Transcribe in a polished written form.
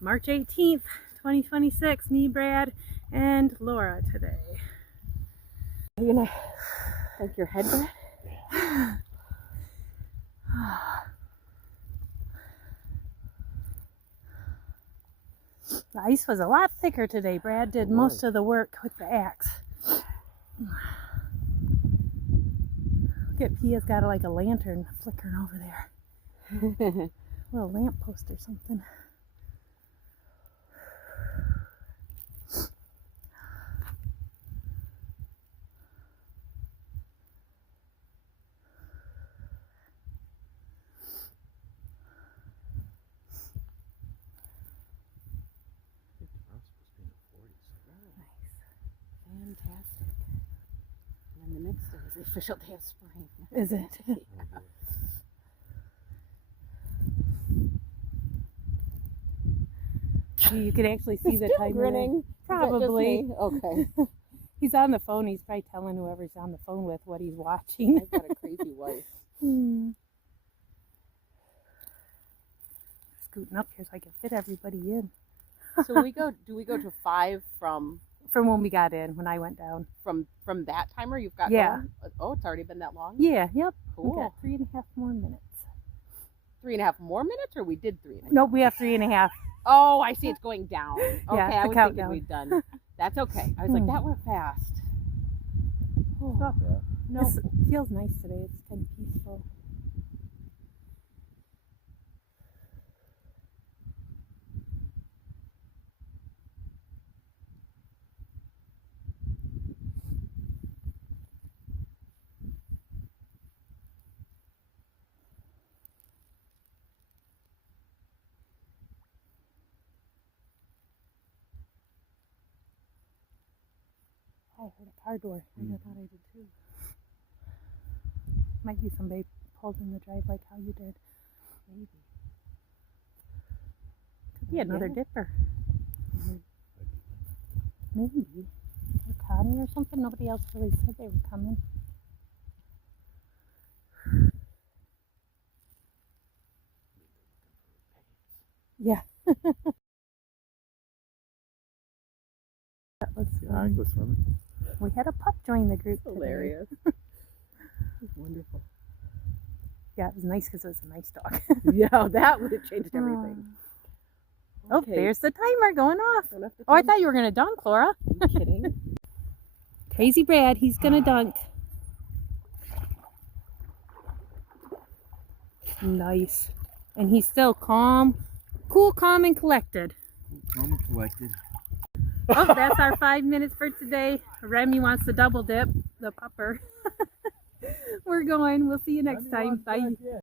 March 18th, 2026. Me, Brad, and Laura today. Are you gonna thank your head, Brad? The ice was a lot thicker today. Brad did most of the work with the axe. Look at Pia's got like a lantern flickering over there. A little lamppost or something. Fantastic. And then the next day is the official day of spring. Is it? You can actually see the timer. Grinning. Probably. Okay. He's on the phone. He's probably telling whoever's on the phone with what he's watching. I've got a crazy wife. Scooting up here so I can fit everybody in. So do we go to 5 from when we got in, when I went down. from that timer you've got Yeah. going? Oh, it's already been that long? Yeah, yep. Cool. We got 3.5 more minutes. 3.5 more minutes, or we did 3.5? Nope, we have 3.5. Oh, I see, it's going down. Okay, Yeah, I it's was a thinking countdown. we'd done. That's okay. I was like, that went fast. Oh, no. This feels nice today. It's kind of peaceful. I heard a car door. I thought I did too. Might be somebody pulled in the drive like how you did. Maybe. Could be another dipper. Maybe. Or Connie or something. Nobody else really said they were coming. Yeah. That was I go swimming. We had a pup join the group. Hilarious. It's wonderful. Yeah, it was nice because it was a nice dog. Yeah, that would have changed everything. Oh, Okay. there's the timer going off. Don't have to Oh, I think. thought you were going to dunk, Laura. Are you kidding? Crazy Brad, he's going to dunk. Nice. And he's still calm, cool, calm, and collected. I'm collected. Oh, that's our 5 minutes for today. Remy wants the double dip, the pupper. We're going. We'll see you next time. Bye.